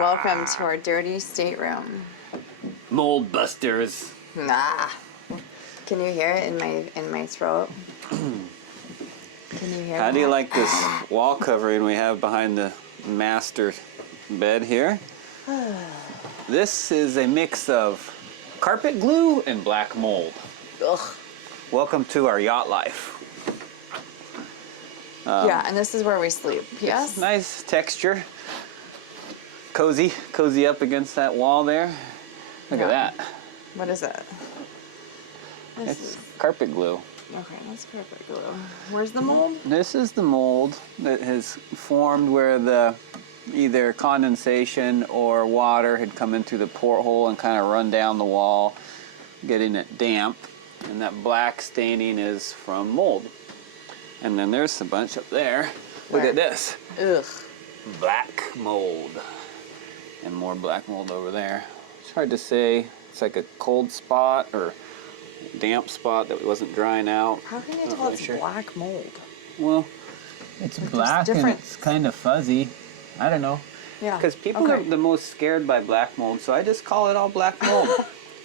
Welcome to our dirty stateroom. Mold busters. Nah. Can you hear it in my throat? Can you hear How that? do you like this wall covering we have behind the master bed here? This is a mix of carpet glue and black mold. Ugh. Welcome to our yacht life. Yeah, and this is where we sleep. Yes. Nice texture. Cozy up against that wall there. Look at that. What is it? It's carpet glue. Okay, that's carpet glue. Where's the mold? This is the mold that has formed where the either condensation or water had come in through the porthole and kind of run down the wall, getting it damp. And that black staining is from mold. And then there's a bunch up there. Look at this. Ugh. Black mold. And more black mold over there. It's hard to say. It's like a cold spot or damp spot that wasn't drying out. How can you tell it's black mold? Well, it's black and it's kind of fuzzy. I don't know. Yeah. Because people are the most scared by black mold, so I just call it all black mold.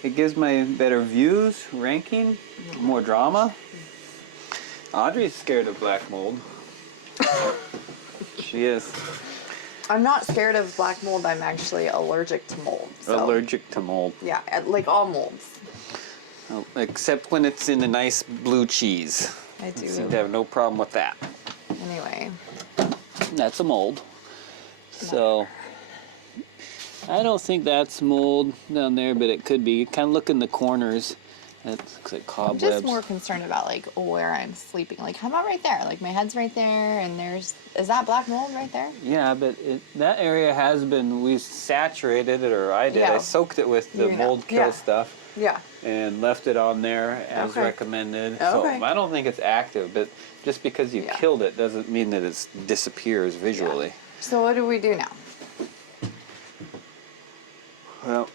It gives my better views, ranking, more drama. Audrey's scared of black mold. She is. I'm not scared of black mold. I'm actually allergic to mold. So. Allergic to mold. Yeah, like all molds. Except when it's in a nice blue cheese. I do. You seem to have no problem with that. Anyway. That's a mold. So, I don't think that's mold down there, but it could be. You kind of look in the corners. It looks like cobwebs. I'm just more concerned about like where I'm sleeping. Like, how about right there? Like my head's right there, and is that black mold right there? Yeah, but that area has been, we saturated it, or I did. Yeah. I soaked it with the mold kill stuff. Yeah. And left it on there as recommended. So I don't think it's active, but just because you killed it doesn't mean that it disappears visually. Yeah. So what do we do now? Well,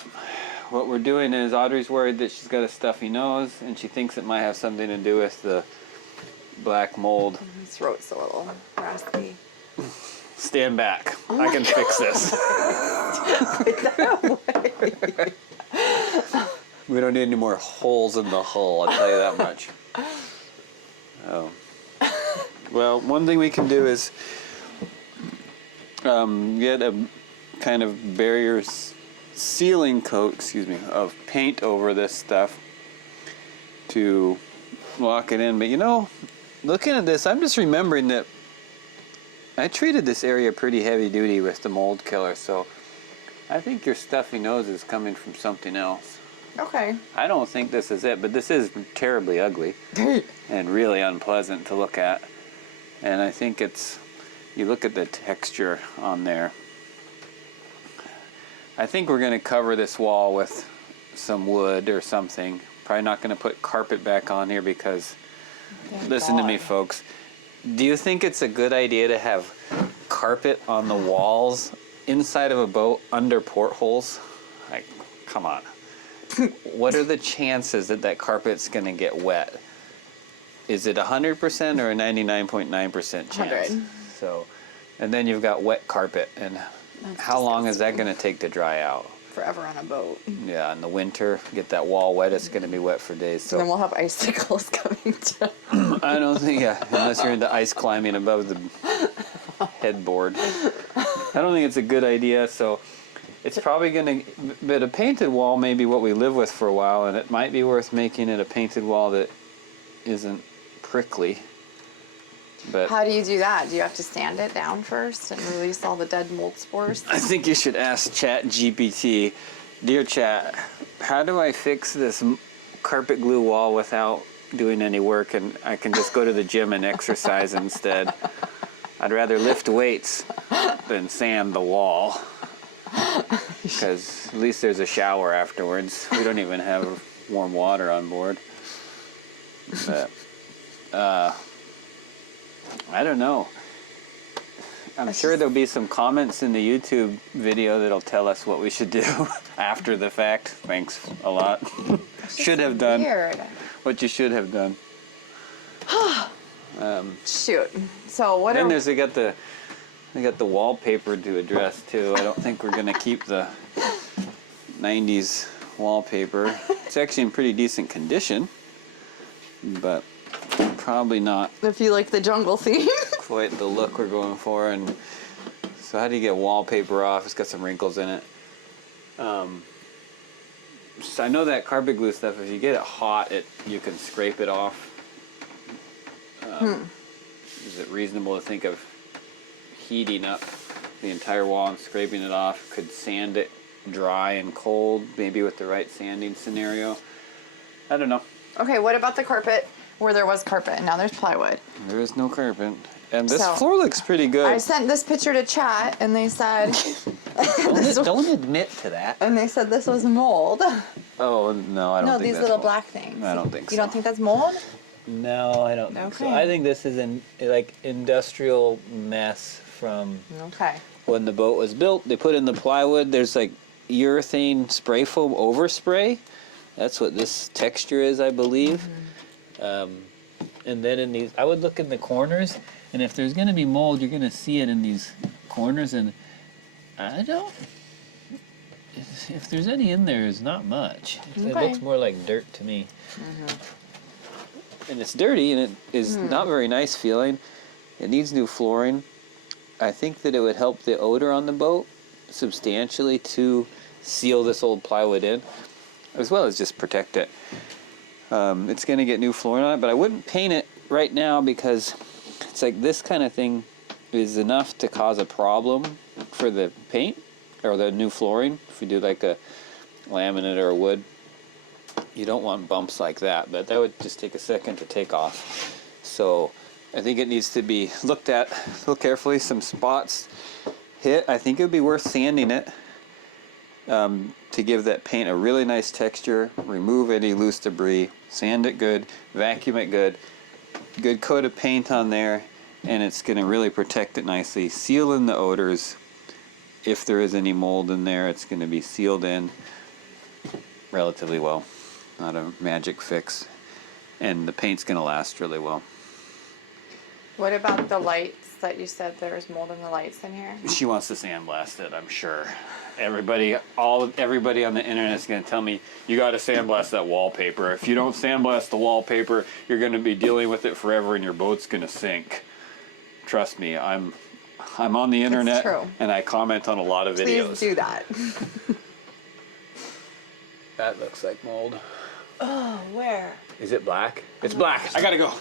what we're doing is Audrey's worried that she's got a stuffy nose, and she thinks it might have something to do with the black mold. My throat's a little raspy. Stand back. I can fix this. We don't need any more holes in the hull, I'll tell you that much. Oh. Well, one thing we can do is get a kind of barrier sealing coat, of paint over this stuff to lock it in. But you know, looking at this, I'm just remembering that I treated this area pretty heavy duty with the mold killer, so I think your stuffy nose is coming from something else. Okay. I don't think this is it, but this is terribly ugly and really unpleasant to look at. And I think it's, you look at the texture on there. I think we're going to cover this wall with some wood or something. Probably not going to put carpet back on here because, listen to me folks, do you think it's a good idea to have carpet on the walls inside of a boat under portholes? Like, come on. What are the chances that that carpet's going to get wet? Is it 100% or a 99.9% chance? 100. So, and then you've got wet carpet, and how long is that going to take to dry out? Forever on a boat. Yeah, in the winter, get that wall wet, it's going to be wet for days. So and then we'll have icicles coming down. I don't think, unless you're into ice climbing above the headboard. I don't think it's a good idea, so it's probably going to, but a painted wall may be what we live with for a while, and it might be worth making it a painted wall that isn't prickly. But how do you do that? Do you have to sand it down first and release all the dead mold spores? I think you should ask Chat GPT. Dear Chat, how do I fix this carpet glue wall without doing any work, and I can just go to the gym and exercise instead? I'd rather lift weights than sand the wall. Because at least there's a shower afterwards. We don't even have warm water on board. But, I don't know. I'm sure there'll be some comments in the YouTube video that'll tell us what we should do after the fact. Thanks a lot. Should have done. Weird. What you should have done. Shoot. So what? Then we got the We got the wallpaper to address too. I don't think we're gonna keep the 90s wallpaper. It's actually in pretty decent condition, but probably not If you like the jungle theme. quite the look we're going for. And so how do you get wallpaper off? It's got some wrinkles in it. So I know that carpet glue stuff, if you get it hot, you can scrape it off. Is it reasonable to think of heating up the entire wall and scraping it off? Could sand it dry and cold, maybe with the right sanding scenario? I don't know. Okay, what about the carpet where there was carpet and now there's plywood? There is no carpet. And this So, floor looks pretty good. I sent this picture to chat and they said Don't admit to that. and they said this was mold. Oh, no, I don't No, think these that's little mold. black things. I don't think so. You don't think that's mold? No, I don't think so. Okay. I think this is like industrial mess from Okay. When the boat was built, they put in the plywood. There's like urethane spray foam overspray. That's what this texture is, I believe. and then in these, I would look in the corners, and if there's going to be mold, you're going to see it in these corners, and I don't. If there's any in there, it's not much. It Okay. looks more like dirt to me. And it's dirty, and it is not very nice feeling. It needs new flooring. I think that it would help the odor on the boat substantially to seal this old plywood in, as well as just protect it. It's going to get new flooring on it, but I wouldn't paint it right now because it's like this kind of thing is enough to cause a problem for the paint or the new flooring. If we do like a laminate or a wood, you don't want bumps like that, but that would just take a second to take off. So I think it needs to be looked at real carefully. Some spots hit. I think it would be worth sanding it to give that paint a really nice texture, remove any loose debris, sand it good, vacuum it good coat of paint on there, and it's going to really protect it nicely, seal in the odors. If there is any mold in there, it's going to be sealed in relatively well. Not a magic fix, and the paint's going to last really well. What about the lights that you said there was mold in the lights in here? She wants to sandblast it, I'm sure. Everybody on the internet is going to tell me, you got to sandblast that wallpaper. If you don't sandblast the wallpaper, you're going to be dealing with it forever and your boat's going to sink. Trust me, I'm on the internet true. and I comment on a lot of videos. Please do that. That looks like mold. Oh, where? Is it black? It's black. I gotta go.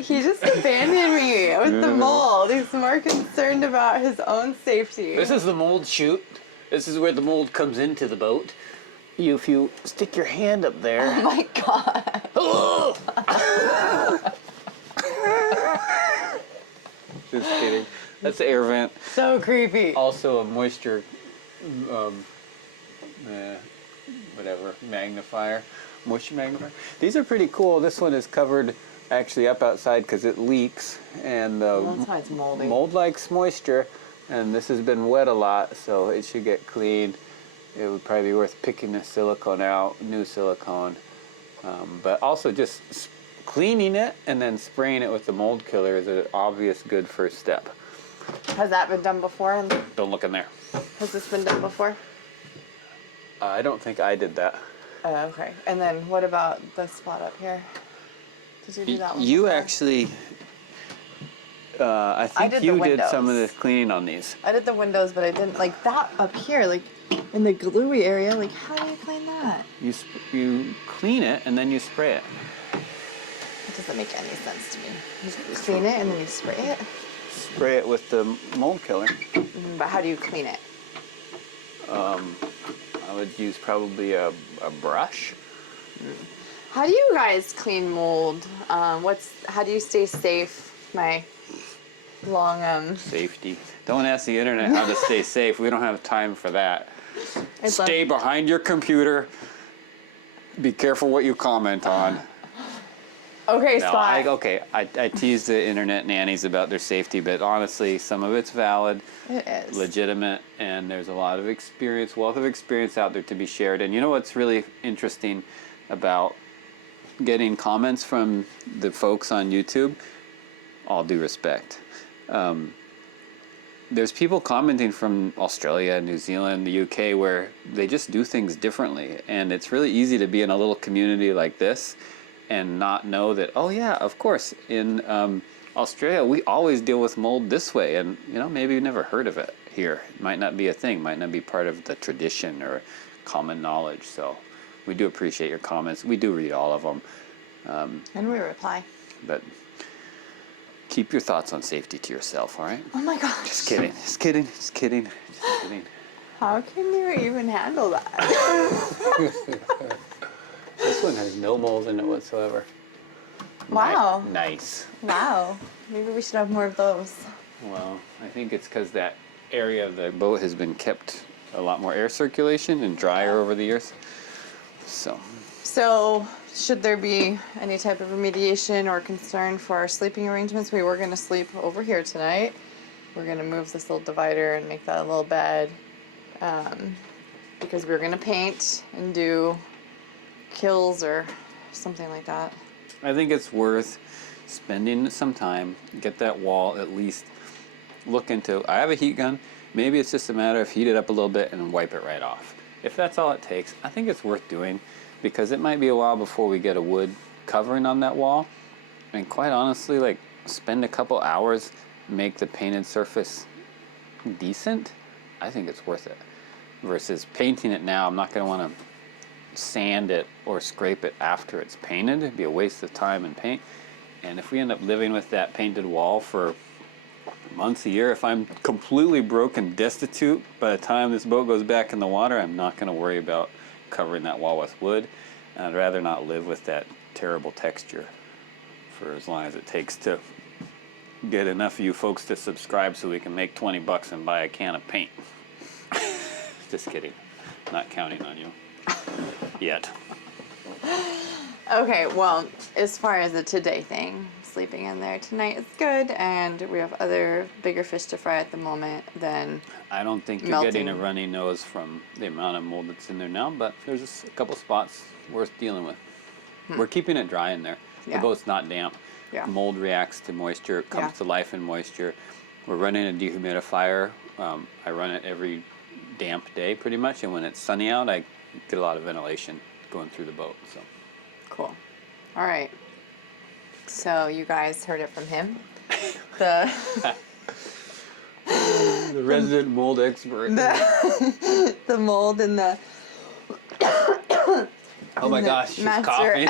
He just abandoned me with the mold. He's more concerned about his own safety. This is the mold chute. This is where the mold comes into the boat. If you stick your hand up there. Oh my god. Just kidding. That's the air vent. So creepy. Also a moisture, whatever, magnifier. Moisture magnifier. These are pretty cool. This one is covered actually up outside because it leaks. And That's why it's moldy. mold likes moisture. And this has been wet a lot, so it should get cleaned. It would probably be worth picking the silicone out, new silicone. But also just cleaning it and then spraying it with the mold killer is an obvious good first step. Has that been done before? Don't look in there. Has this been done before? I don't think I did that. Oh, okay. And then what about the spot up here? Did you do that one? You before? actually, I think did the you did some of the windows. cleaning on these. I did the windows, but I didn't like that up here, like in the gluey area. Like, how do you clean that? You clean it and then you spray it. It doesn't make any sense to me. You clean it and then you spray it. Spray it with the mold killer. But how do you clean it? I would use probably a brush. How do you guys clean mold? How do you stay safe? My long Safety. Don't ask the internet how to stay safe. We don't have time for that. Stay behind your computer. Be careful what you comment on. Okay, No, Spot. I tease the internet nannies about their safety, but honestly, some of it's valid, It is. legitimate, and there's a lot of wealth of experience out there to be shared. And you know what's really interesting about getting comments from the folks on YouTube, all due respect. There's people commenting from Australia, New Zealand, the UK, where they just do things differently. And it's really easy to be in a little community like this and not know that, oh yeah, of course, in Australia, we always deal with mold this way. And, you know, maybe you've never heard of it here. It might not be a thing, might not be part of the tradition or common knowledge. So we do appreciate your comments. We do read all of them. And we reply. But keep your thoughts on safety to yourself, all right? Oh my gosh. Just kidding, just kidding, just kidding, just kidding. How can you even handle that? This one has no mold in it whatsoever. Wow. Nice. Wow. Maybe we should have more of those. Well, I think it's because that area of the boat has been kept a lot more air circulation and drier over the years. So, should there be any type of remediation or concern for our sleeping arrangements? We were going to sleep over here tonight. We're going to move this little divider and make that a little bed because we were going to paint and do kills or something like that. I think it's worth spending some time, get that wall at least look into. I have a heat gun. Maybe it's just a matter of heat it up a little bit and wipe it right off. If that's all it takes, I think it's worth doing because it might be a while before we get a wood covering on that wall. And quite honestly, like, spend a couple hours, make the painted surface decent. I think it's worth it. Versus painting it now, I'm not going to want to sand it or scrape it after it's painted. It'd be a waste of time and paint. And if we end up living with that painted wall for months, a year, if I'm completely broke and destitute by the time this boat goes back in the water, I'm not going to worry about covering that wall with wood. And I'd rather not live with that terrible texture for as long as it takes to get enough of you folks to subscribe so we can make 20 bucks and buy a can of paint. Just kidding. Not counting on you. Yet. Okay, well, as far as the today thing, sleeping in there tonight is good, and we have other bigger fish to fry at the moment than I don't think you're getting a runny nose from the amount of mold that's in there now, but there's a couple spots worth dealing with. We're keeping it dry in there. Yeah. The boat's not damp. Yeah. Mold reacts to moisture, it comes to life in moisture. We're running a dehumidifier. I run it every damp day pretty much, and when it's sunny out, I get a lot of ventilation going through the boat. So cool. All right. So you guys heard it from him. The resident mold expert. the mold in the oh my gosh, she's coughing.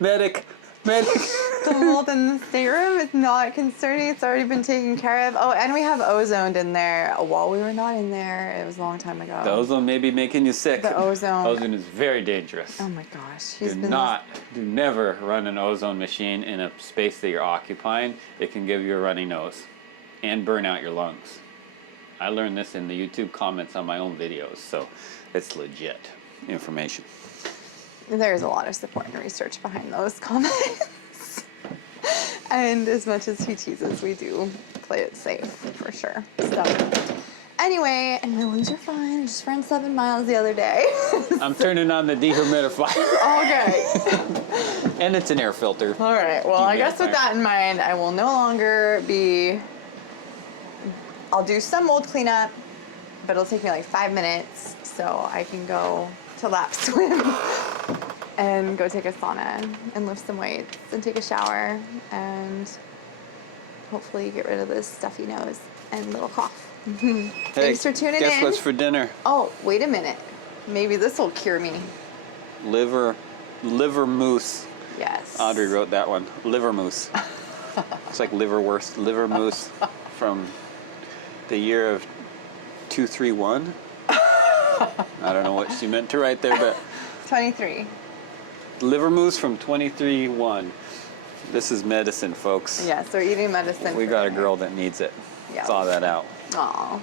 Medic. The mold in the stateroom is not concerning. It's already been taken care of. Oh, and we have ozone in there. While we were not in there, it was a long time ago. The ozone may be making you sick. The ozone. Ozone is very dangerous. Oh my gosh. Do never run an ozone machine in a space that you're occupying. It can give you a runny nose and burn out your lungs. I learned this in the YouTube comments on my own videos, so it's legit information. There's a lot of support and research behind those comments. And as much as he teases, we do play it safe for sure. So anyway, and my lungs are fine. Just ran 7 miles the other day. I'm turning on the dehumidifier. Okay. And it's an air filter. All right. Well, I guess with that in mind, I will no longer be... I'll do some mold cleanup, but it'll take me like 5 minutes, so I can go to lap swim and go take a sauna and lift some weights and take a shower and hopefully get rid of this stuffy nose and little cough. Hey, thanks for tuning in. Guess what's for dinner? Oh, wait a minute. Maybe this will cure me. Liver mousse. Yes. Audrey wrote that one. Liver mousse. It's like liverwurst. Liver mousse from the year of 231. I don't know what she meant to write there, but 23. liver mousse from 23-1. This is medicine, folks. Yes, we're eating medicine. We got a girl that needs it. Yeah. Thaw that out. Aw.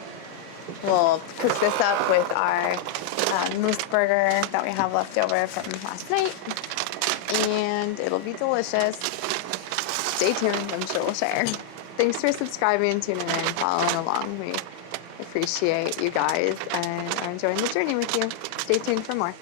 We'll cook this up with our mousse burger that we have left over from last night. And it'll be delicious. Stay tuned, I'm sure we'll share. Thanks for subscribing, tuning in, following along. We appreciate you guys and are enjoying the journey with you. Stay tuned for more.